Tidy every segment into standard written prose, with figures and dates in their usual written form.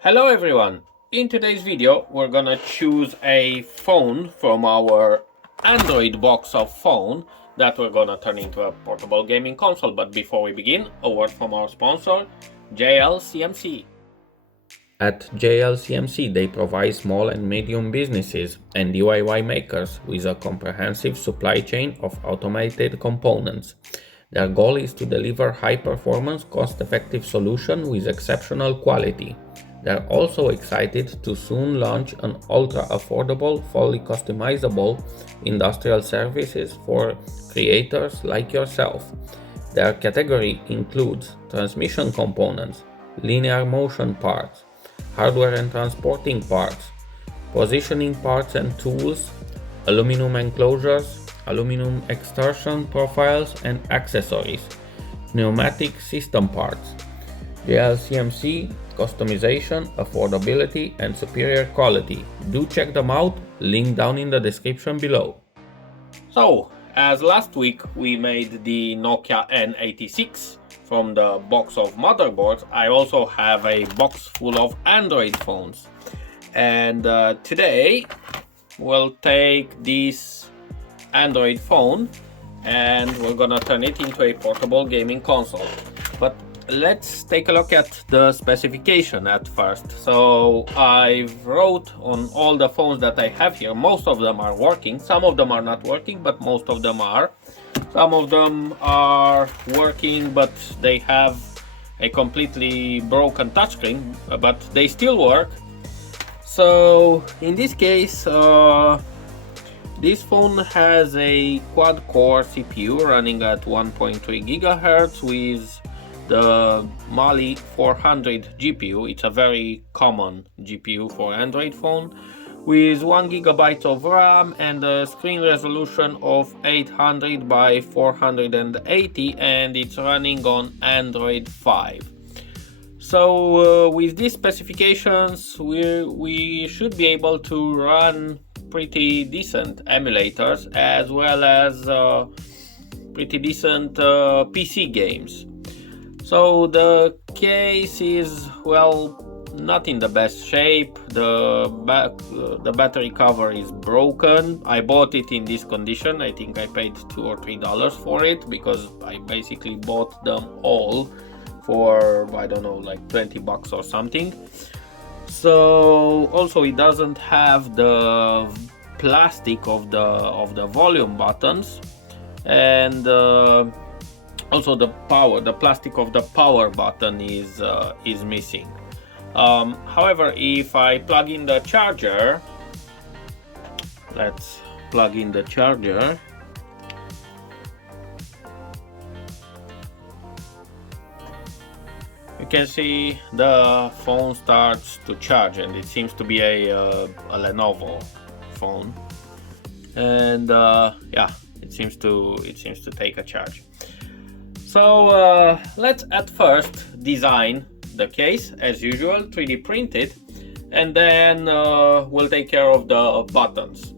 Hello everyone! In today's video we're gonna choose a phone from our Android box of phone that we're gonna turn into a portable gaming console. But before we begin, a word from our sponsor, JLCMC. At JLCMC they provide small and medium businesses and DIY makers with a comprehensive supply chain of automated components. Their goal is to deliver high-performance, cost-effective solution with exceptional quality. They're also excited to soon launch an ultra-affordable, fully customizable industrial services for creators like yourself. Their category includes transmission components, linear motion parts, hardware and transporting parts, positioning parts and tools, aluminum enclosures, aluminum extrusion profiles and accessories, pneumatic system parts, JLCMC, customization, affordability and superior quality. Do check them out, link down in the description below. So, as last week we made the Nokia N86 from the box of motherboards, I also have a box full of Android phones. And today we'll take this Android phone and we're gonna turn it into a portable gaming console. But let's take a look at the specification at first. So I wrote on all the phones that I have here. Most of them are working, some of them are not working, but most of them are. Some of them are working but they have a completely broken touchscreen, but they still work. So in this case, this phone has a quad-core CPU running at 1.3 GHz with the Mali 400 GPU. It's a very common GPU for Android phone, with 1 GB of RAM and a screen resolution of 800 by 480, and it's running on Android 5. So with these specifications we should be able to run pretty decent emulators as well as pretty decent PC games. So the case is, well, not in the best shape. The battery cover is broken. I bought it in this condition. I think I paid $2 or $3 for it because I basically bought them all for, I don't know, like 20 bucks or something. So also it doesn't have the plastic of the volume buttons, and also the plastic of the power button is missing. However, if I plug in the charger, let's plug in the charger. You can see the phone starts to charge, and it seems to be a Lenovo phone, and yeah, it seems to take a charge. So let's at first design the case as usual, 3D print it, and then we'll take care of the buttons.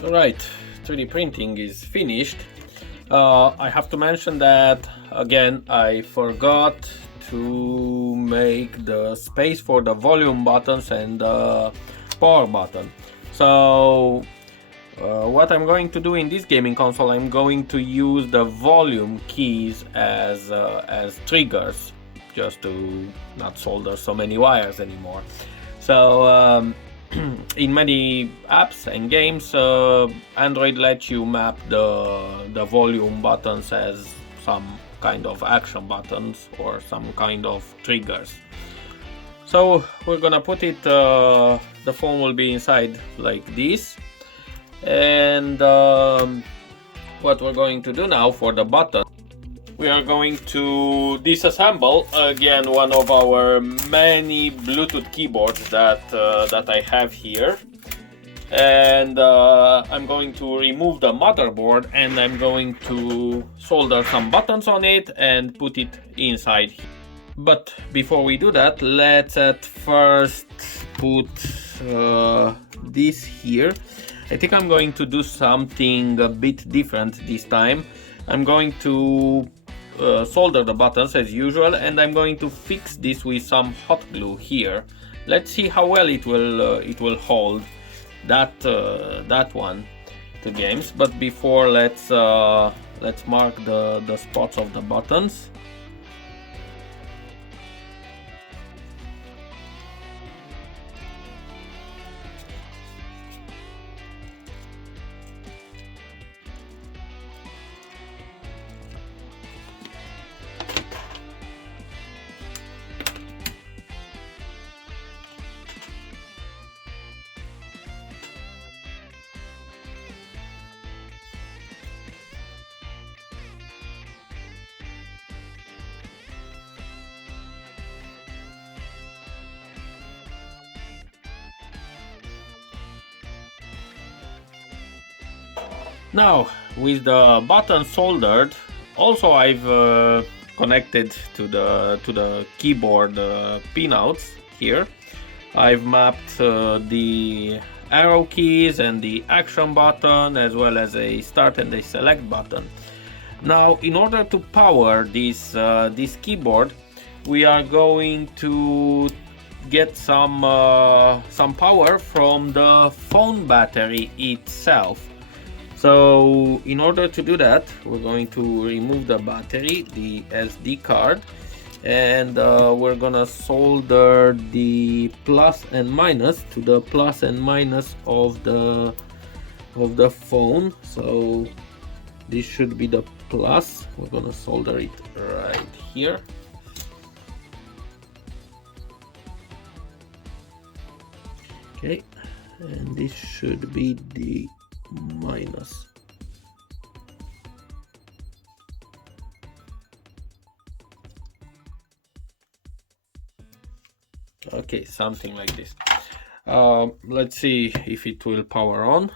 Alright, 3D printing is finished. I have to mention that again I forgot to make the space for the volume buttons and the power button. So what I'm going to do in this gaming console, I'm going to use the volume keys as triggers, just to not solder so many wires anymore. So in many apps and games, Android lets you map the volume buttons as some kind of action buttons or some kind of triggers. So we're gonna put it, the phone will be inside like this, and what we're going to do now for the button, we are going to disassemble again one of our many Bluetooth keyboards that I have here, and I'm going to remove the motherboard and I'm going to solder some buttons on it and put it inside. But before we do that, let's at first put this here. I think I'm going to do something a bit different this time. I'm going to solder the buttons as usual, and I'm going to fix this with some hot glue here. Let's see how well it will hold that one to games. But before, let's mark the spots of the buttons. Now, with the button soldered, also I've connected to the keyboard pinouts here. I've mapped the arrow keys and the action button, as well as a start and a select button. Now, in order to power this keyboard, we are going to get some power from the phone battery itself. So in order to do that, we're going to remove the battery, the SD card, and we're gonna solder the plus and minus to the plus and minus of the phone. So this should be the plus. We're gonna solder it right here. Okay, and this should be the minus. Okay, something like this. Let's see if it will power on.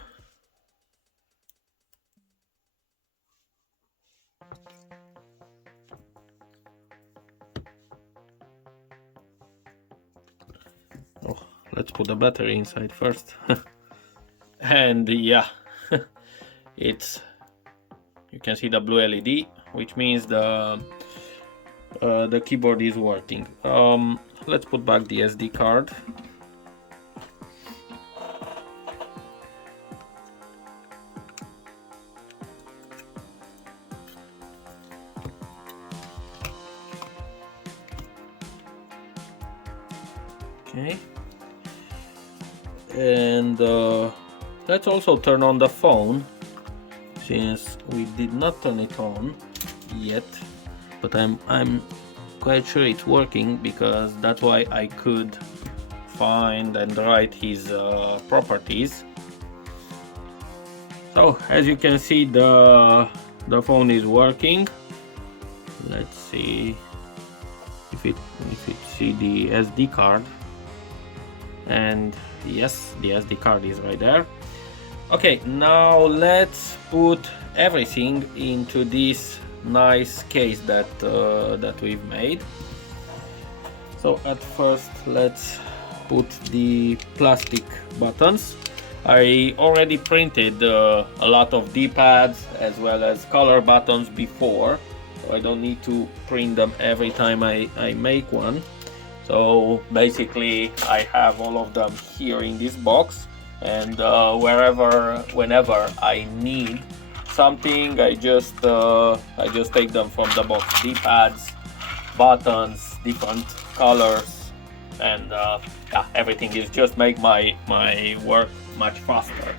Oh, let's put the battery inside first. And yeah, you can see the blue LED, which means the keyboard is working. Let's put back the SD card. Okay, and let's also turn on the phone, since we did not turn it on yet, but I'm quite sure it's working, because that's why I could find and write his properties. So as you can see, the phone is working. Let's see if it see the SD card, and yes, the SD card is right there. Okay, now let's put everything into this nice case that we've made. So at first let's put the plastic buttons. I already printed a lot of D-pads as well as color buttons before, so I don't need to print them every time I make one. So basically I have all of them here in this box, and whenever I need something, I just take them from the box. D-pads, buttons, different colors, and yeah, everything is just make my work much faster.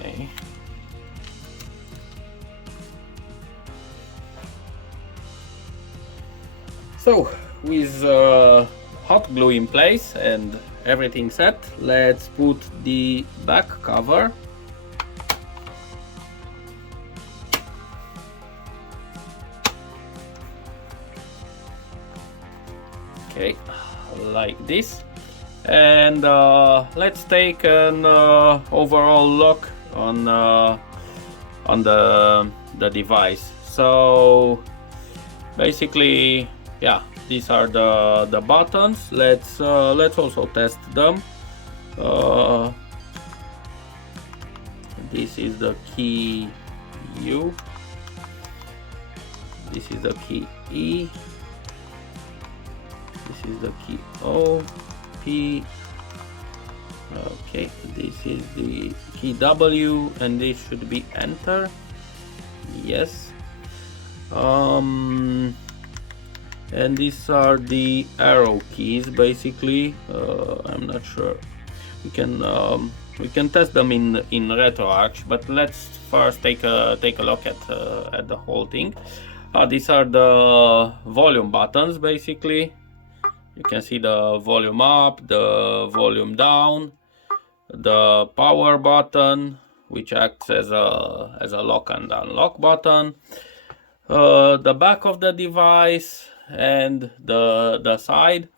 Okay. So with hot glue in place and everything set, let's put the back cover. Okay, like this. And let's take an overall look on the device. So basically, yeah, these are the buttons. Let's also test them. This is the key U. This is the key E. This is the key O, P. Okay, this is the key W, and this should be enter. Yes. And these are the arrow keys. Basically, I'm not sure. We can test them in RetroArch, but let's first take a look at the whole thing. These are the volume buttons. Basically, you can see the volume up, the volume down, the power button, which acts as a lock and unlock button, the back of the device, and the side.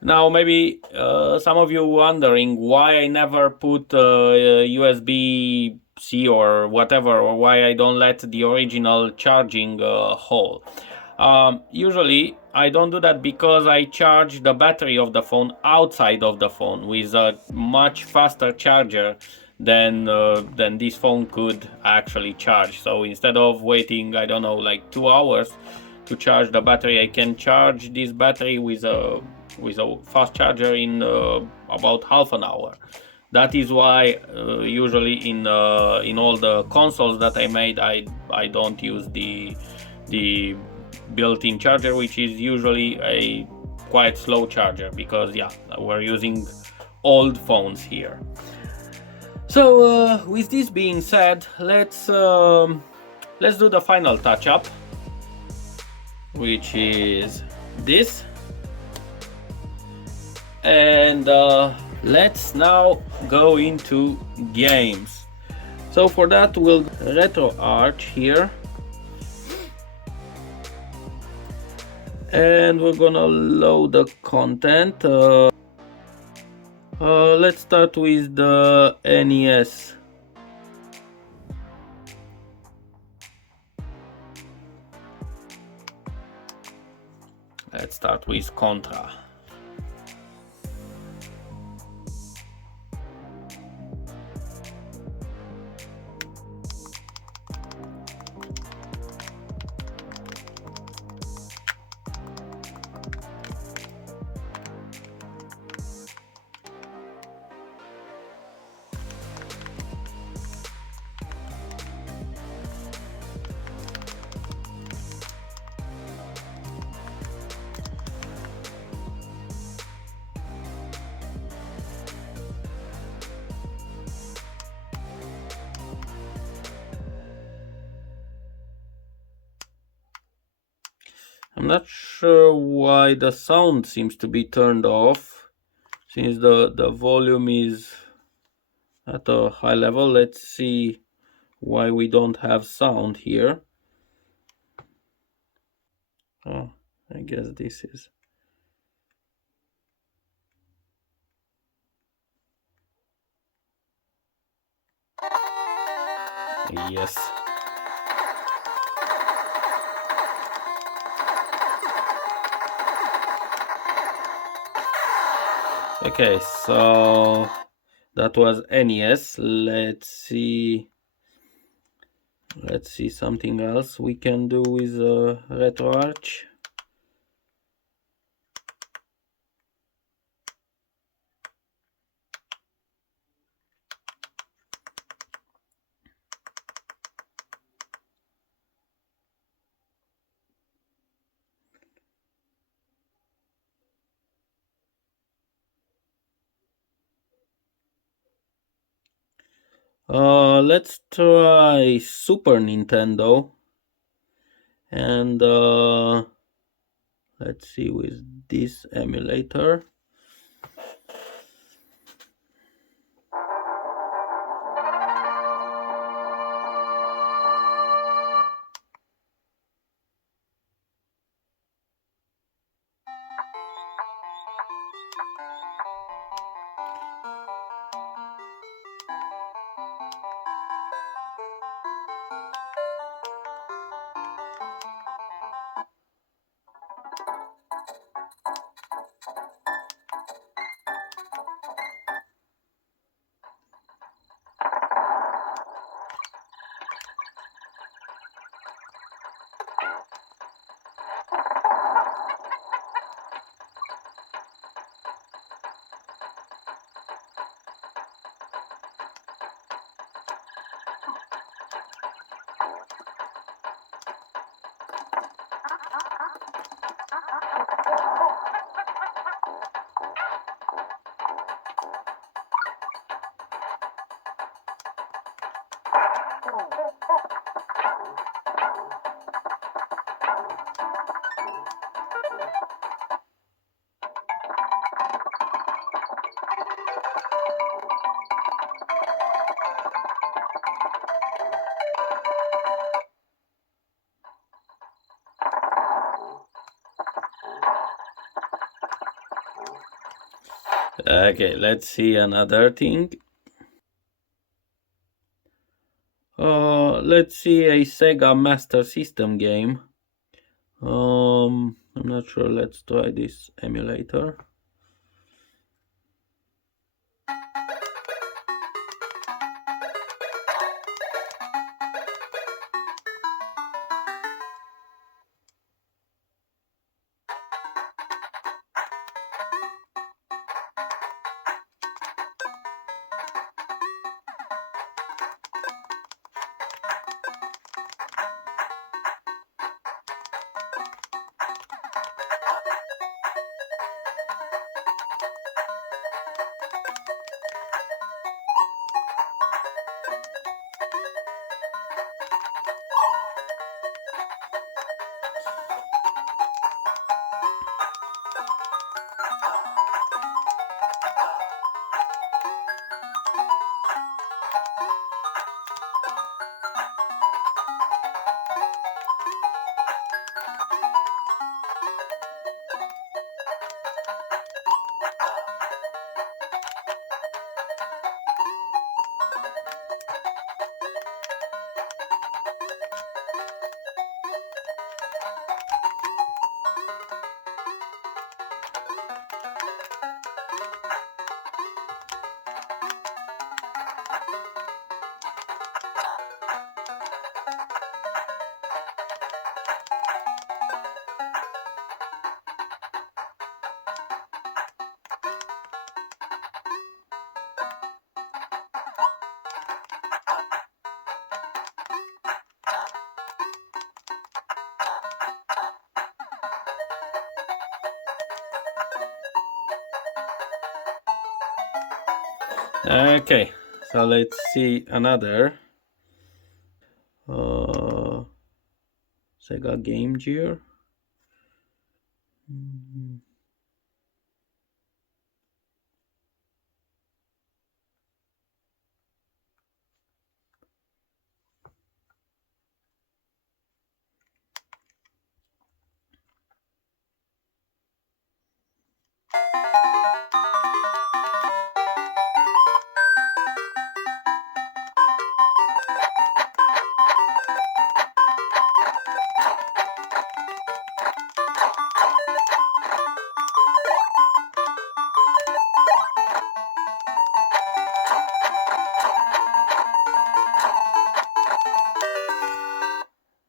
Now maybe some of you wondering why I never put USB-C or whatever, or why I don't let the original charging hole. Usually I don't do that because I charge the battery of the phone outside of the phone with a much faster charger than this phone could actually charge. So instead of waiting, I don't know, like 2 hours to charge the battery, I can charge this battery with a fast charger in about half an hour. That is why usually in all the consoles that I made, I don't use the built-in charger, which is usually a quite slow charger, because yeah, we're using old phones here. So with this being said, let's do the final touch-up. which is this. And let's now go into games. So for that we'll RetroArch here, and we're gonna load the content. Let's start with the NES. Let's start with Contra. I'm not sure why the sound seems to be turned off, since the volume is at a high level. Let's see why we don't have sound here. Oh, I guess this is... Yes. Okay, so that was NES. Let's see something else we can do with RetroArch. Let's try Super Nintendo, and let's see with this emulator. Okay, let's see another thing. Let's see a Sega Master System game. I'm not sure. Let's try this emulator. Okay, so let's see another uh, Sega Game Gear.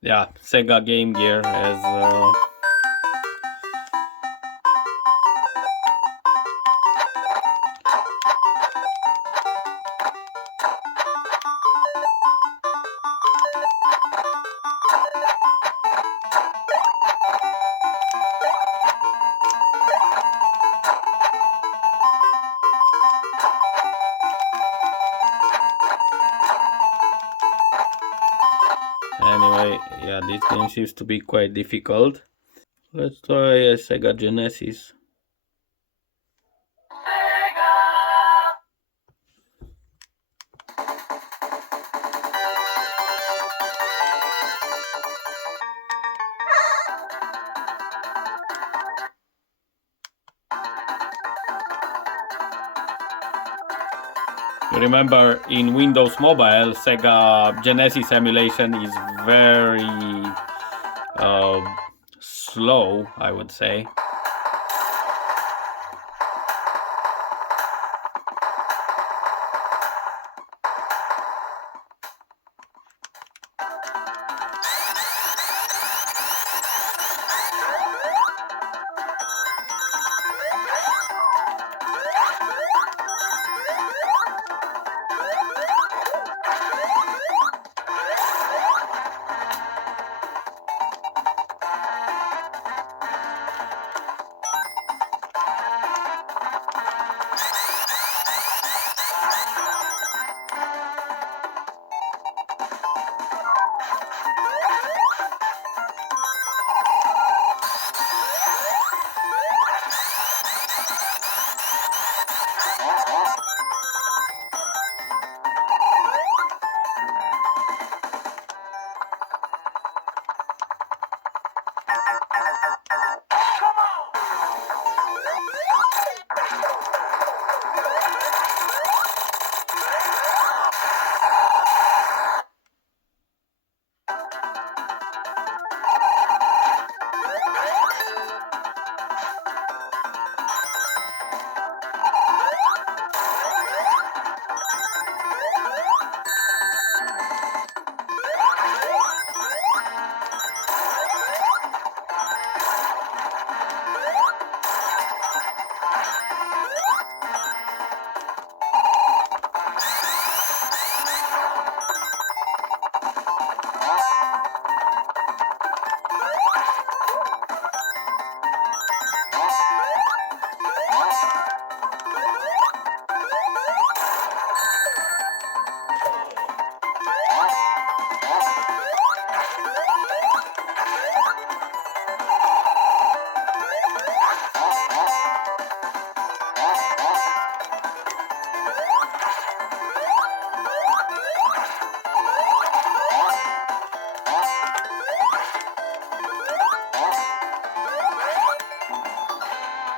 Yeah, Sega Game Gear has anyway, yeah, this game seems to be quite difficult. Let's try a Sega Genesis. Remember, in Windows Mobile, Sega Genesis emulation is very slow, I would say.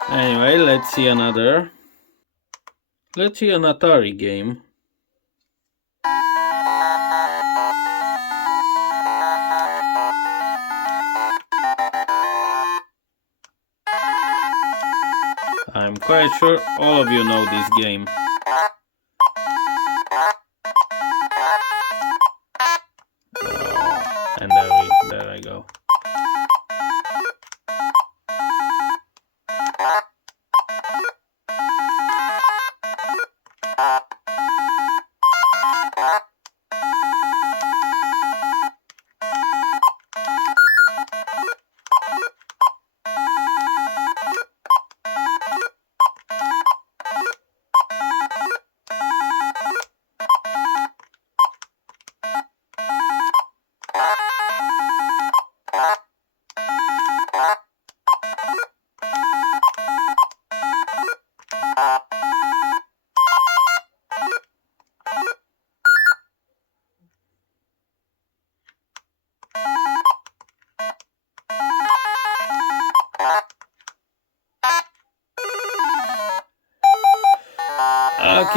Anyway, let's see another. Let's see an Atari game. I'm quite sure all of you know this game. And there I go.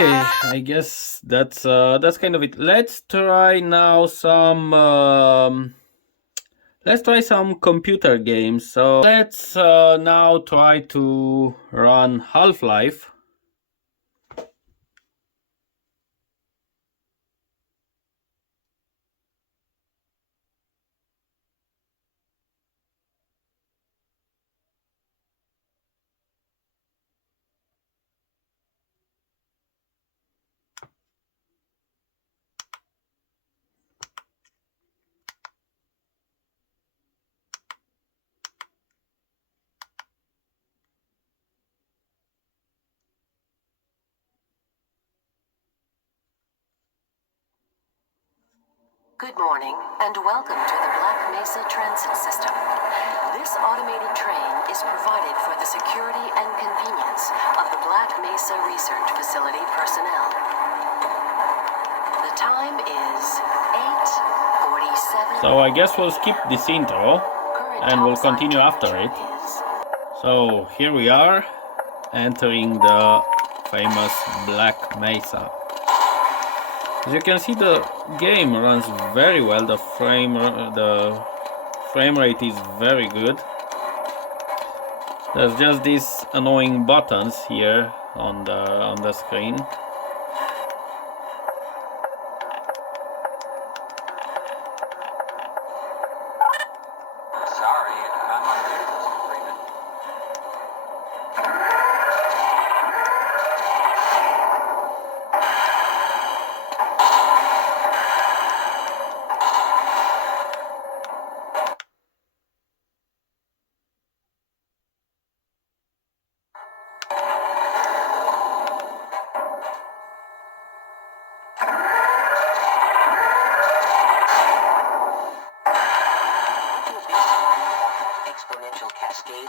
Okay, I guess that's kind of it. Let's try now some computer games. So let's now try to run Half-Life. Good morning, and welcome to the Black Mesa Transit System. This automated train is provided for the security and convenience of the Black Mesa Research Facility personnel. The time is 8:47. So I guess we'll skip this intro and we'll continue after it. So here we are, entering the famous Black Mesa. As you can see, the game runs very well. The frame rate is very good. There's just these annoying buttons here on the screen.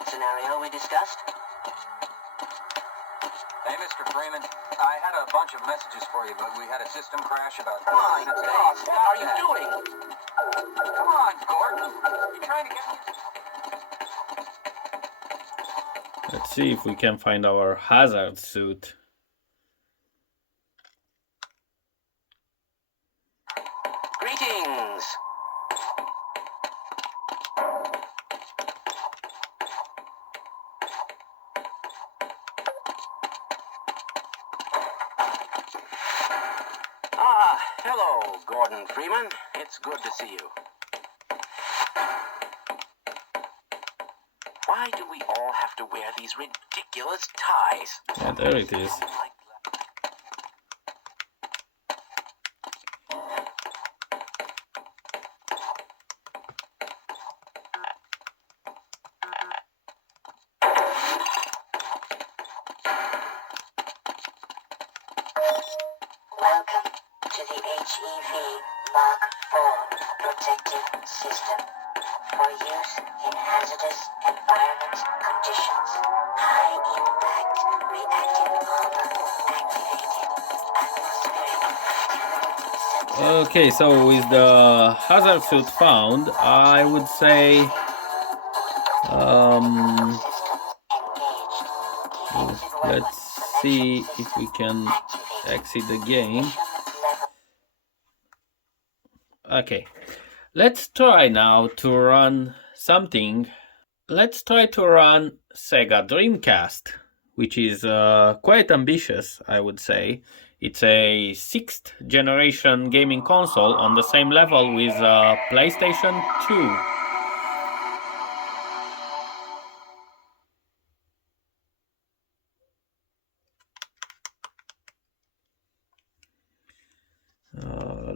Scenario we discussed? Hey, Mr. Freeman, I had a bunch of messages for you, but we had a system crash about 4 My minutes ago. God, what are you doing? Come on, Gordon. You trying to get me? Let's see if we can find our hazard suit. Greetings. Hello, Gordon Freeman. It's good to see you. Why do we all have to wear these ridiculous ties? Yeah, there it is. Welcome to the HEV Mark IV protective system for use in hazardous environment conditions. High impact reactive armor activated. Atmospheric activity. Okay, so with the hazard suit found, I would say let's see if we can exit the game. Okay, let's try now to run something. Let's try to run Sega Dreamcast, which is quite ambitious, I would say. It's a 6th generation gaming console on the same level with PlayStation 2.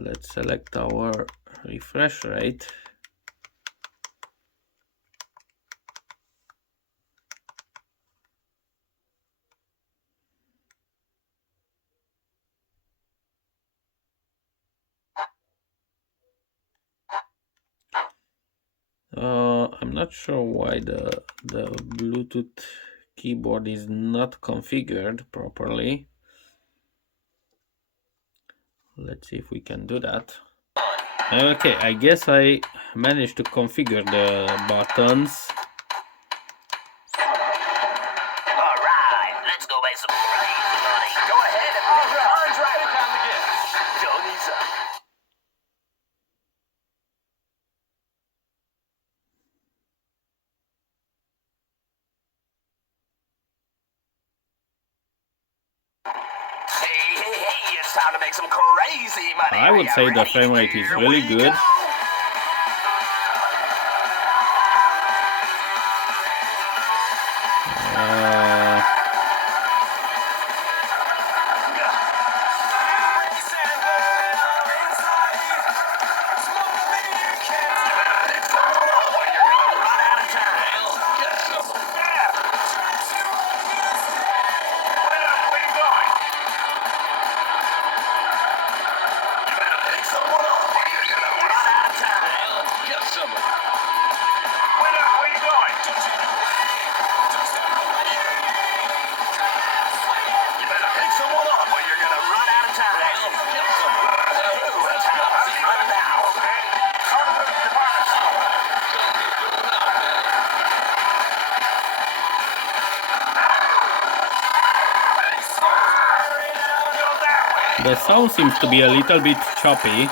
Let's select our refresh rate. I'm not sure why the Bluetooth keyboard is not configured properly. Let's see if we can do that. Okay, I guess I managed to configure the buttons. Alright, let's go make some praise, buddy. Go ahead. Alright. about to make some crazy money. I would say the frame rate is really good. The sound seems to be a little bit choppy.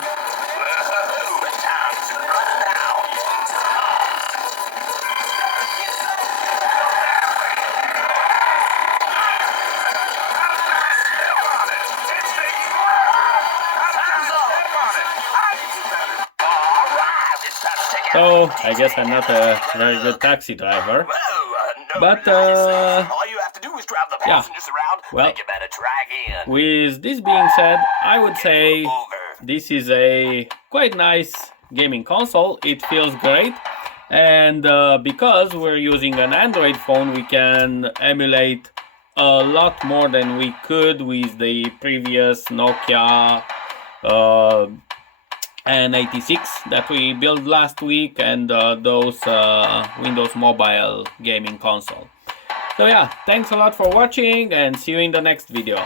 So, I guess I'm not a very good taxi driver. But, all you have to do is drive the yeah, passengers around. well, Think you better track in. with this being said, I would say this is a quite nice gaming console. It feels great, and because we're using an Android phone, we can emulate a lot more than we could with the previous Nokia N86 that we built last week and those Windows Mobile gaming console. So yeah, thanks a lot for watching and see you in the next video.